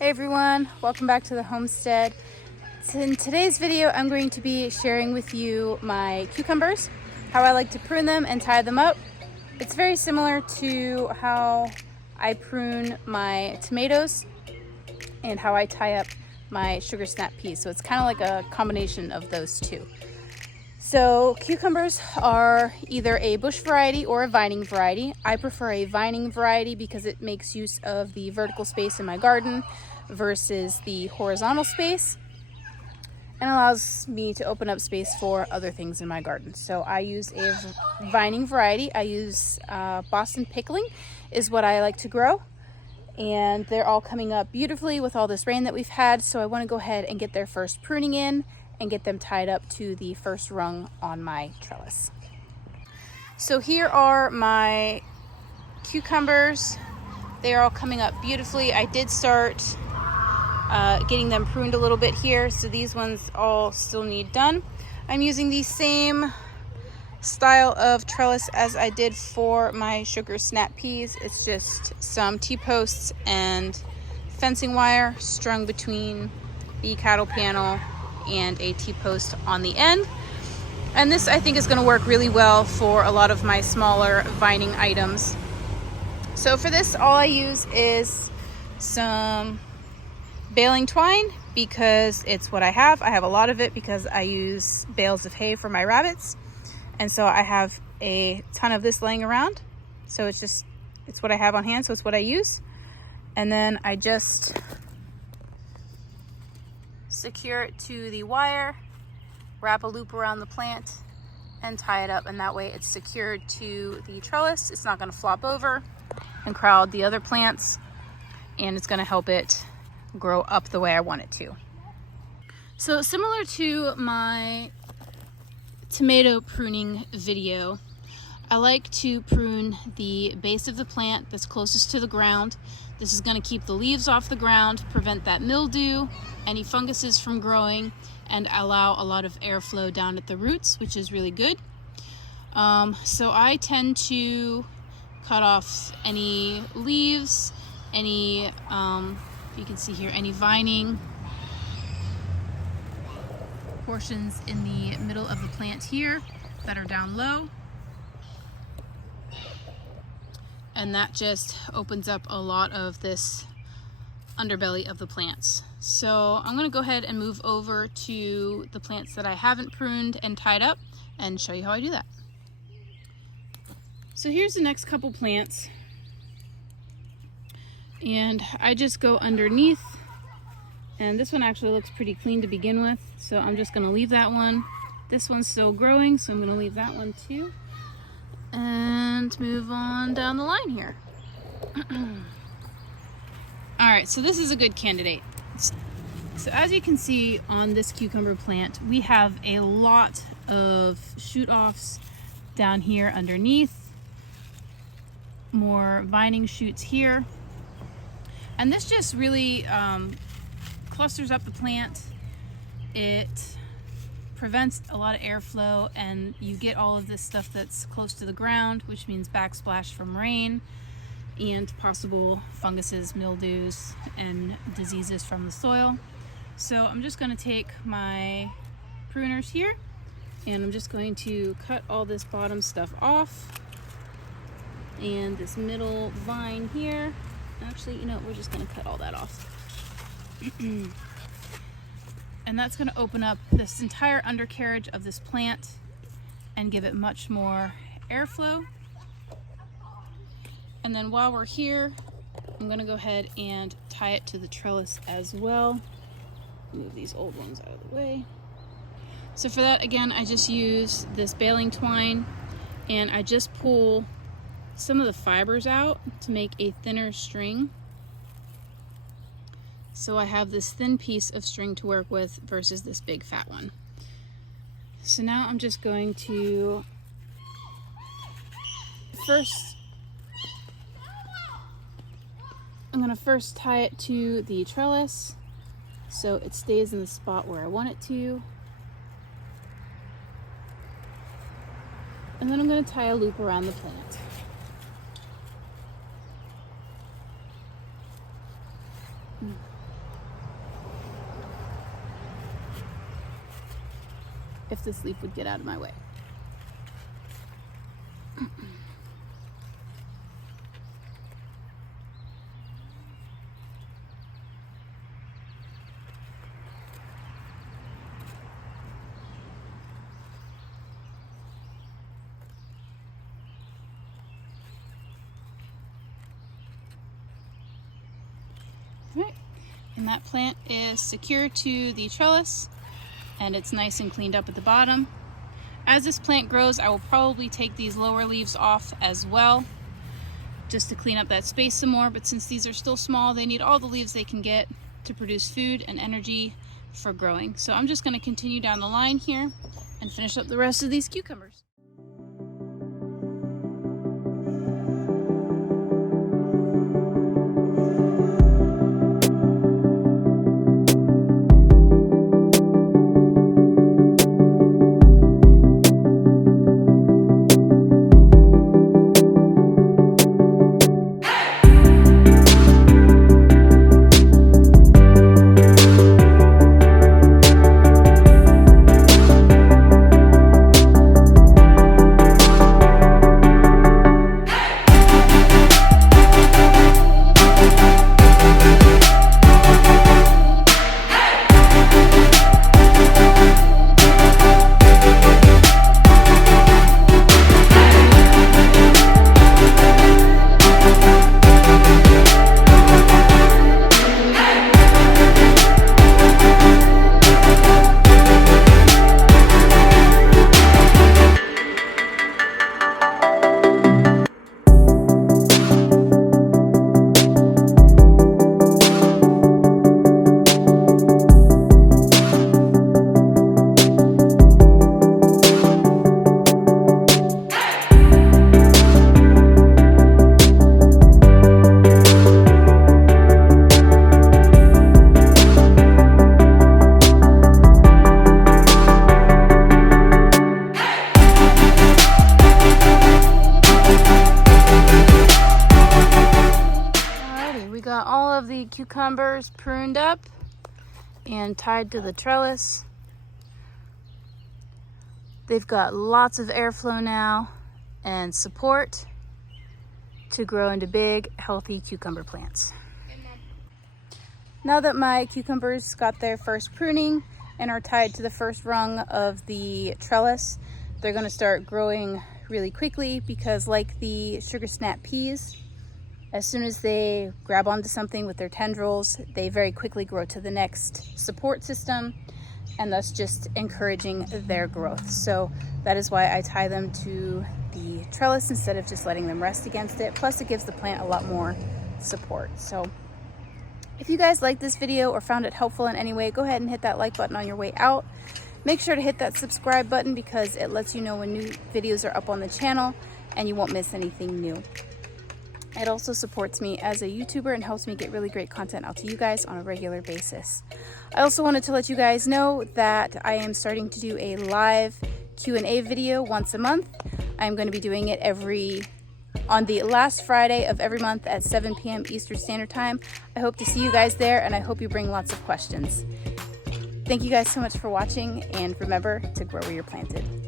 Hey everyone, welcome back to the homestead. In today's video, I'm going to be sharing with you my cucumbers, how I like to prune them and tie them up. It's very similar to how I prune my tomatoes and how I tie up my sugar snap peas. So it's kind of like a combination of those two. So cucumbers are either a bush variety or a vining variety. I prefer a vining variety because it makes use of the vertical space in my garden versus the horizontal space and allows me to open up space for other things in my garden. So I use a vining variety. I use Boston pickling is what I like to grow, and they're all coming up beautifully with all this rain that we've had. So I want to go ahead and get their first pruning in and get them tied up to the first rung on my trellis. So here are my cucumbers. They are all coming up beautifully. I did start getting them pruned a little bit here, so these ones all still need done. I'm using the same style of trellis as I did for my sugar snap peas. It's just some T-posts and fencing wire strung between the cattle panel and a T-post on the end. And this I think is going to work really well for a lot of my smaller vining items. So for this, all I use is some baling twine because it's what I have. I have a lot of it because I use bales of hay for my rabbits. And so I have a ton of this laying around. So it's what I have on hand, so it's what I use. And then I just secure it to the wire, wrap a loop around the plant, and tie it up. And that way it's secured to the trellis. It's not going to flop over and crowd the other plants, and it's going to help it grow up the way I want it to. So similar to my tomato pruning video, I like to prune the base of the plant that's closest to the ground. This is going to keep the leaves off the ground, prevent that mildew, any funguses from growing, and allow a lot of airflow down at the roots, which is really good. So I tend to cut off any leaves, any, you can see here, any vining portions in the middle of the plant here that are down low. And that just opens up a lot of this underbelly of the plants. So I'm going to go ahead and move over to the plants that I haven't pruned and tied up and show you how I do that. So here's the next couple plants, and I just go underneath, and this one actually looks pretty clean to begin with, so I'm just going to leave that one. This one's still growing, so I'm going to leave that one too, and move on down the line here. Alright, so this is a good candidate. So as you can see on this cucumber plant, we have a lot of shoot-offs down here underneath, more vining shoots here, and this just really clusters up the plant. It prevents a lot of airflow, and you get all of this stuff that's close to the ground, which means backsplash from rain and possible funguses, mildews, and diseases from the soil. So I'm just going to take my pruners here, and I'm just going to cut all this bottom stuff off, and this middle vine here. Actually, you know, we're just going to cut all that off. And that's going to open up this entire undercarriage of this plant and give it much more airflow. And then while we're here, I'm going to go ahead and tie it to the trellis as well. Move these old ones out of the way. So for that, again, I just use this baling twine, and I just pull some of the fibers out to make a thinner string. So I have this thin piece of string to work with versus this big fat one. So now I'm just going to first tie it to the trellis so it stays in the spot where I want it to. And then I'm going to tie a loop around the plant. if this leaf would get out of my way. Right. And that plant is secure to the trellis, and it's nice and cleaned up at the bottom. As this plant grows, I will probably take these lower leaves off as well, just to clean up that space some more. But since these are still small, they need all the leaves they can get to produce food and energy for growing. So I'm just going to continue down the line here and finish up the rest of these cucumbers. Got all of the cucumbers pruned up and tied to the trellis. They've got lots of airflow now and support to grow into big, healthy cucumber plants. Now that my cucumbers got their first pruning and are tied to the first rung of the trellis, they're going to start growing really quickly, because like the sugar snap peas, as soon as they grab onto something with their tendrils, they very quickly grow to the next support system, and thus just encouraging their growth. So that is why I tie them to the trellis instead of just letting them rest against it. Plus it gives the plant a lot more support. So if you guys liked this video or found it helpful in any way, go ahead and hit that like button on your way out. Make sure to hit that subscribe button, because it lets you know when new videos are up on the channel and you won't miss anything new. It also supports me as a YouTuber and helps me get really great content out to you guys on a regular basis. I also wanted to let you guys know that I am starting to do a live Q&A video once a month. I'm going to be doing it on the last Friday of every month at 7 p.m. Eastern Standard Time. I hope to see you guys there, and I hope you bring lots of questions. Thank you guys so much for watching, and remember to grow where you're planted.